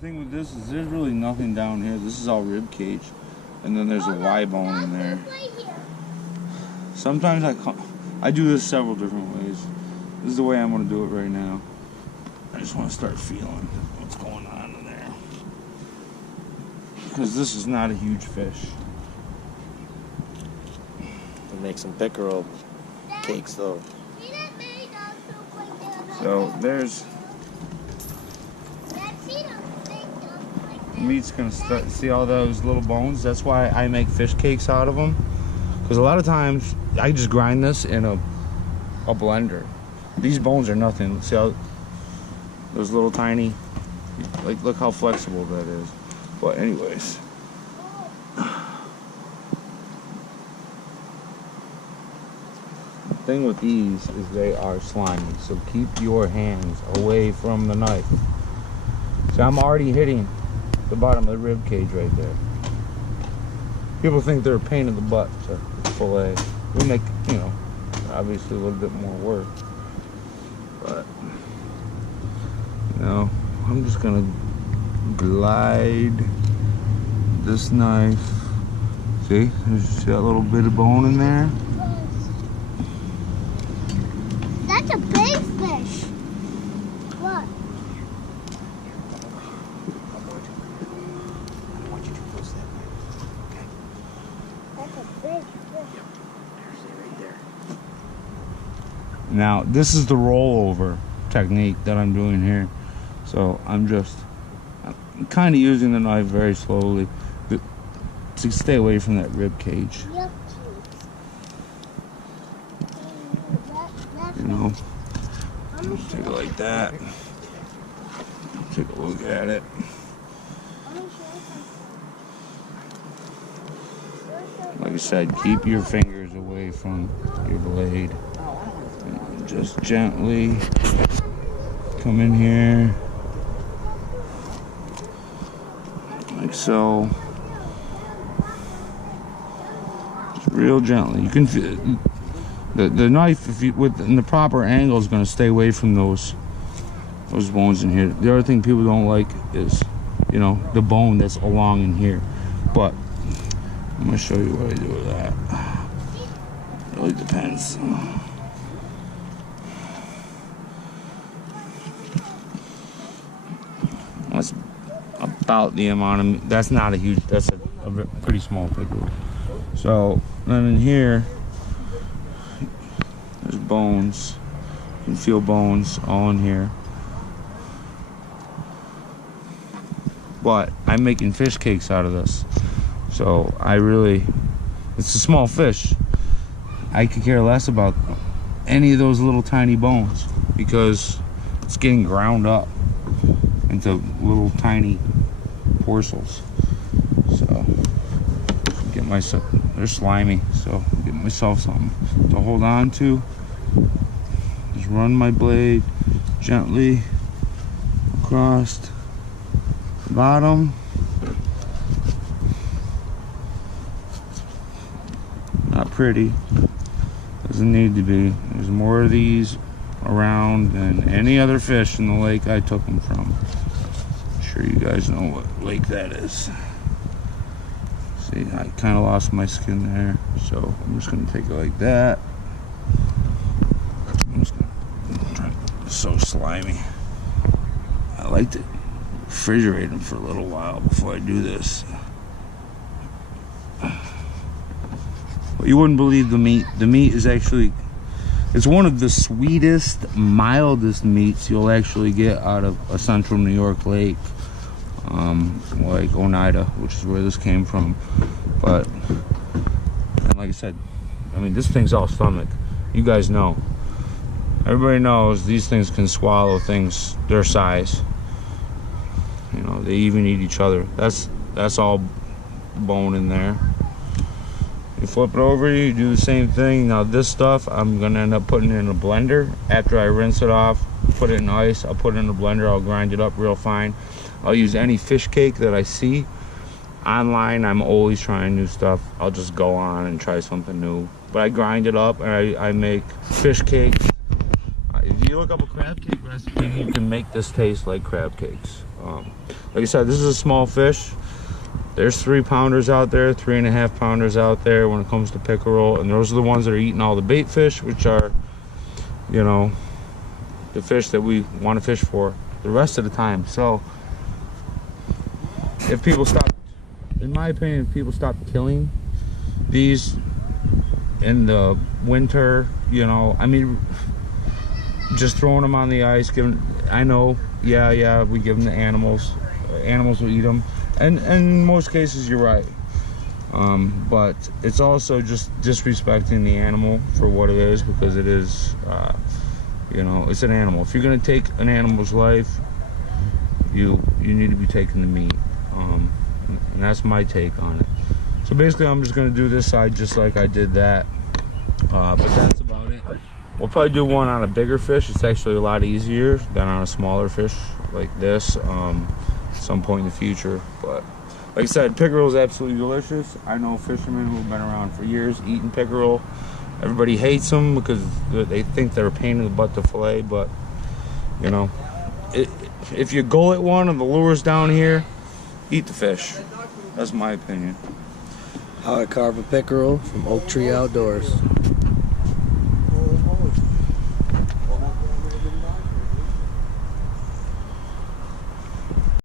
thing with this is there's really nothing down here. This is all rib cage, and then there's a Y bone in there. Sometimes I do this several different ways. This is the way I'm going to do it right now. I just want to start feeling what's going on in there, because this is not a huge fish. We'll make some pickerel cakes though. So there's meat's gonna start. See all those little bones? That's why I make fish cakes out of them. Because a lot of times I just grind this in a blender. These bones are nothing. See how those little tiny, like, look how flexible that is. But anyways, the thing with these is they are slimy. So keep your hands away from the knife. See, I'm already hitting the bottom of the rib cage right there. People think they're a pain in the butt to fillet. We make, you know, obviously a little bit more work, but you know, I'm just gonna glide this knife. See that little bit of bone in there? That's a big fish. What? Now, this is the rollover technique that I'm doing here. So I'm kind of using the knife very slowly to stay away from that rib cage. Yep. You know, take it like that. Take a look at it. Like I said, keep your fingers away from your blade. And just gently come in here, like so. Just real gently. You can feel the knife, if you in the proper angle, is going to stay away from those bones in here. The other thing people don't like is, you know, the bone that's along in here. But I'm going to show you what I do with that. It really depends. That's about the amount of meat. That's not a huge, that's a pretty small pickerel. So then in here, there's bones. You can feel bones all in here. But I'm making fish cakes out of this. So it's a small fish. I could care less about any of those little tiny bones because it's getting ground up into little tiny morsels. So get myself, they're slimy, so get myself something to hold on to. Just run my blade gently across the bottom. Not pretty, doesn't need to be. There's more of these around than any other fish in the lake I took them from. I'm sure you guys know what lake that is. See, I kind of lost my skin there, so I'm just gonna take it like that. I'm just gonna try. It's so slimy. I like to refrigerate them for a little while before I do this. But you wouldn't believe the meat. The meat is actually, it's one of the sweetest, mildest meats you'll actually get out of a central New York lake, like Oneida, which is where this came from. But, and like I said, I mean, this thing's all stomach. You guys know. Everybody knows these things can swallow things their size. You know, they even eat each other. That's all bone in there. You flip it over, you do the same thing. Now this stuff, I'm gonna end up putting it in a blender. After I rinse it off, put it in ice, I'll put it in a blender, I'll grind it up real fine. I'll use any fish cake that I see. Online, I'm always trying new stuff. I'll just go on and try something new. But I grind it up and I make fish cakes. If you look up a crab cake recipe, you can make this taste like crab cakes. Like I said, this is a small fish. There's 3-pounders out there, 3.5-pounders out there when it comes to pickerel, and those are the ones that are eating all the bait fish, which are, you know, the fish that we want to fish for the rest of the time. So if people stop, in my opinion, if people stop killing these in the winter, you know, I mean, just throwing them on the ice, giving, I know, yeah, we give them to animals. Animals will eat them. And in most cases, you're right. But it's also just disrespecting the animal for what it is, because it is, you know, it's an animal. If you're gonna take an animal's life, you need to be taking the meat. And that's my take on it. So basically, I'm just gonna do this side just like I did that. But that's about it. We'll probably do one on a bigger fish. It's actually a lot easier than on a smaller fish like this. Some point in the future. But like I said, pickerel is absolutely delicious. I know fishermen who have been around for years eating pickerel. Everybody hates them because they think they're a pain in the butt to fillet, but you know, if you gullet one and the lure's down here, eat the fish. That's my opinion. How I carve a pickerel from Oaktree Outdoors.